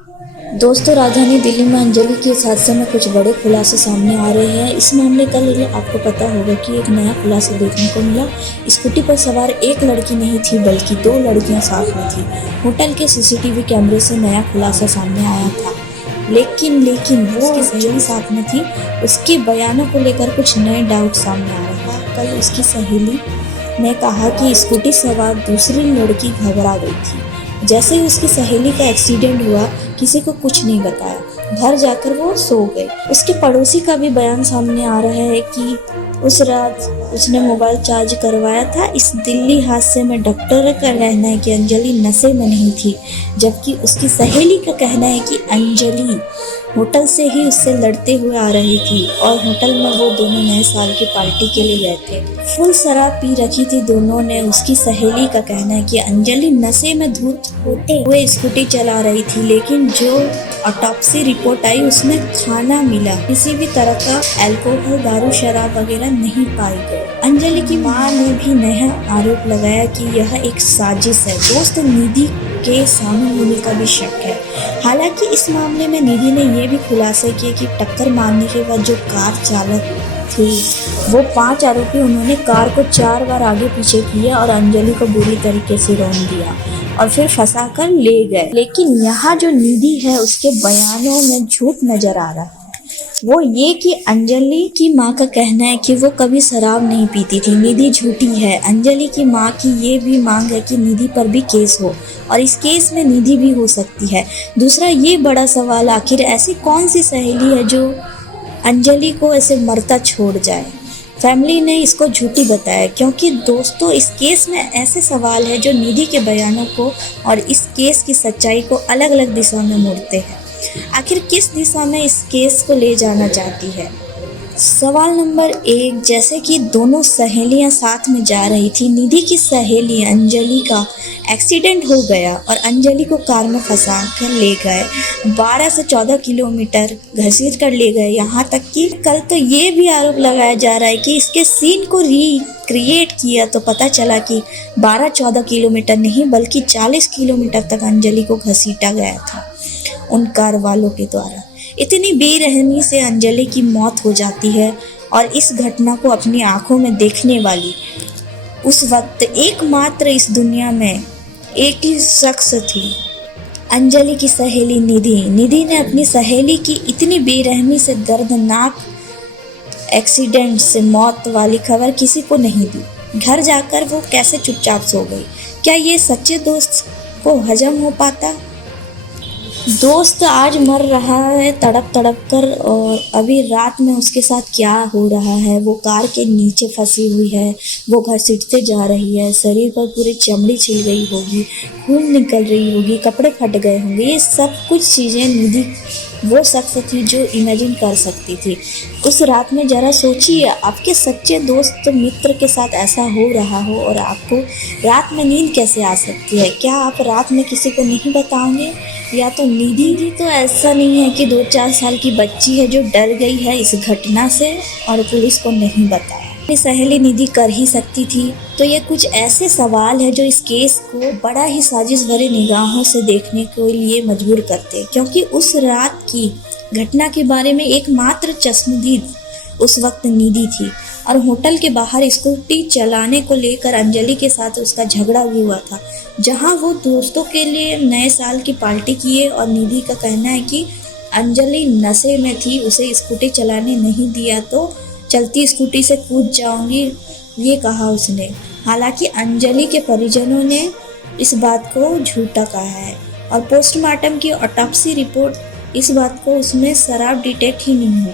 दोस्तों, राजधानी दिल्ली में अंजलि के इस हादसे में कुछ बड़े खुलासे सामने आ रहे हैं। इस मामले का आपको पता होगा कि एक नया खुलासा देखने को मिला। स्कूटी पर सवार एक लड़की नहीं थी बल्कि दो लड़कियां साथ में थी। होटल के सीसीटीवी कैमरे से नया खुलासा सामने आया था, लेकिन वो उसकी सहेली साथ में थी। उसके बयानों को लेकर कुछ नए डाउट सामने आ रहे हैं। कल उसकी सहेली ने कहा कि स्कूटी सवार दूसरी लड़की घबरा गई थी। जैसे ही उसकी सहेली का एक्सीडेंट हुआ, किसी को कुछ नहीं बताया। घर जाकर वो सो गई। उसके पड़ोसी का भी बयान सामने आ रहा है कि उस रात उसने मोबाइल चार्ज करवाया था। इस दिल्ली हादसे में डॉक्टर का कहना है कि अंजलि नशे में नहीं थी, जबकि उसकी सहेली का कहना है कि अंजलि होटल से ही उससे लड़ते हुए आ रही थी और होटल में वो दोनों नए साल की पार्टी के लिए गए थे। फुल शराब पी रखी थी दोनों ने। उसकी सहेली का कहना है कि अंजलि नशे में धुत होते हुए स्कूटी चला रही थी, लेकिन जो ऑटोप्सी रिपोर्ट आई उसमें खाना मिला। किसी भी तरह का अल्कोहल, दारू, शराब वगैरह नहीं पाई गई। अंजलि की मां ने भी नया आरोप लगाया कि यह एक साजिश है। दोस्त निधि के शामिल होने का भी शक है। हालांकि इस मामले में निधि ने यह भी खुलासा किया कि टक्कर मारने के बाद जो कार चालक थी, वो 5 आरोपी, उन्होंने कार को 4 बार आगे पीछे किया और अंजलि को बुरी तरीके से रौंद दिया और फिर फंसा कर ले गए। लेकिन यहाँ जो निधि है उसके बयानों में झूठ नजर आ रहा है। वो ये कि अंजलि की मां का कहना है कि वो कभी शराब नहीं पीती थी। निधि झूठी है। अंजलि की मां की ये भी मांग है कि निधि पर भी केस हो और इस केस में निधि भी हो सकती है। दूसरा ये बड़ा सवाल, आखिर ऐसी कौन सी सहेली है जो अंजलि को ऐसे मरता छोड़ जाए। फैमिली ने इसको झूठी बताया, क्योंकि दोस्तों इस केस में ऐसे सवाल है जो निधि के बयानों को और इस केस की सच्चाई को अलग अलग दिशा में मोड़ते हैं। आखिर किस दिशा में इस केस को ले जाना चाहती है। सवाल नंबर 1, जैसे कि दोनों सहेलियां साथ में जा रही थी। निधि की सहेली अंजलि का एक्सीडेंट हो गया और अंजलि को कार में फंसा कर ले गए। 12 से 14 किलोमीटर घसीट कर ले गए। यहाँ तक कि कल तो ये भी आरोप लगाया जा रहा है कि इसके सीन को रिक्रिएट किया तो पता चला कि 12-14 किलोमीटर नहीं बल्कि 40 किलोमीटर तक अंजलि को घसीटा गया था उन कार वालों के द्वारा। इतनी बेरहमी से अंजलि की मौत हो जाती है और इस घटना को अपनी आंखों में देखने वाली उस वक्त एकमात्र इस दुनिया में एक ही शख्स थी, अंजलि की सहेली निधि। निधि ने अपनी सहेली की इतनी बेरहमी से दर्दनाक एक्सीडेंट से मौत वाली खबर किसी को नहीं दी। घर जाकर वो कैसे चुपचाप सो गई। क्या ये सच्चे दोस्त को हजम हो पाता। दोस्त आज मर रहा है तड़प तड़प कर, और अभी रात में उसके साथ क्या हो रहा है। वो कार के नीचे फंसी हुई है, वो घसीटते जा रही है, शरीर पर पूरी चमड़ी छिल गई होगी, खून निकल रही होगी, कपड़े फट गए होंगे। ये सब कुछ चीज़ें निधि वो शख्स थी जो इमेजिन कर सकती थी। उस रात में जरा सोचिए, आपके सच्चे दोस्त मित्र के साथ ऐसा हो रहा हो और आपको रात में नींद कैसे आ सकती है। क्या आप रात में किसी को नहीं बताओगे। या तो निधि भी तो ऐसा नहीं है कि 2-4 साल की बच्ची है जो डर गई है इस घटना से और पुलिस को नहीं बताया। अपनी सहेली निधि कर ही सकती थी। तो ये कुछ ऐसे सवाल है जो इस केस को बड़ा ही साजिश भरी निगाहों से देखने के लिए मजबूर करते, क्योंकि उस रात की घटना के बारे में एकमात्र चश्मदीद उस वक्त निधि थी और होटल के बाहर स्कूटी चलाने को लेकर अंजलि के साथ उसका झगड़ा भी हुआ था, जहां वो दोस्तों के लिए नए साल की पार्टी किए और निधि का कहना है कि अंजलि नशे में थी, उसे स्कूटी चलाने नहीं दिया तो चलती स्कूटी से कूद जाऊंगी, ये कहा उसने। हालांकि अंजलि के परिजनों ने इस बात को झूठा कहा है और पोस्टमार्टम की ऑटोप्सी रिपोर्ट इस बात को उसमें शराब डिटेक्ट ही नहीं हुई।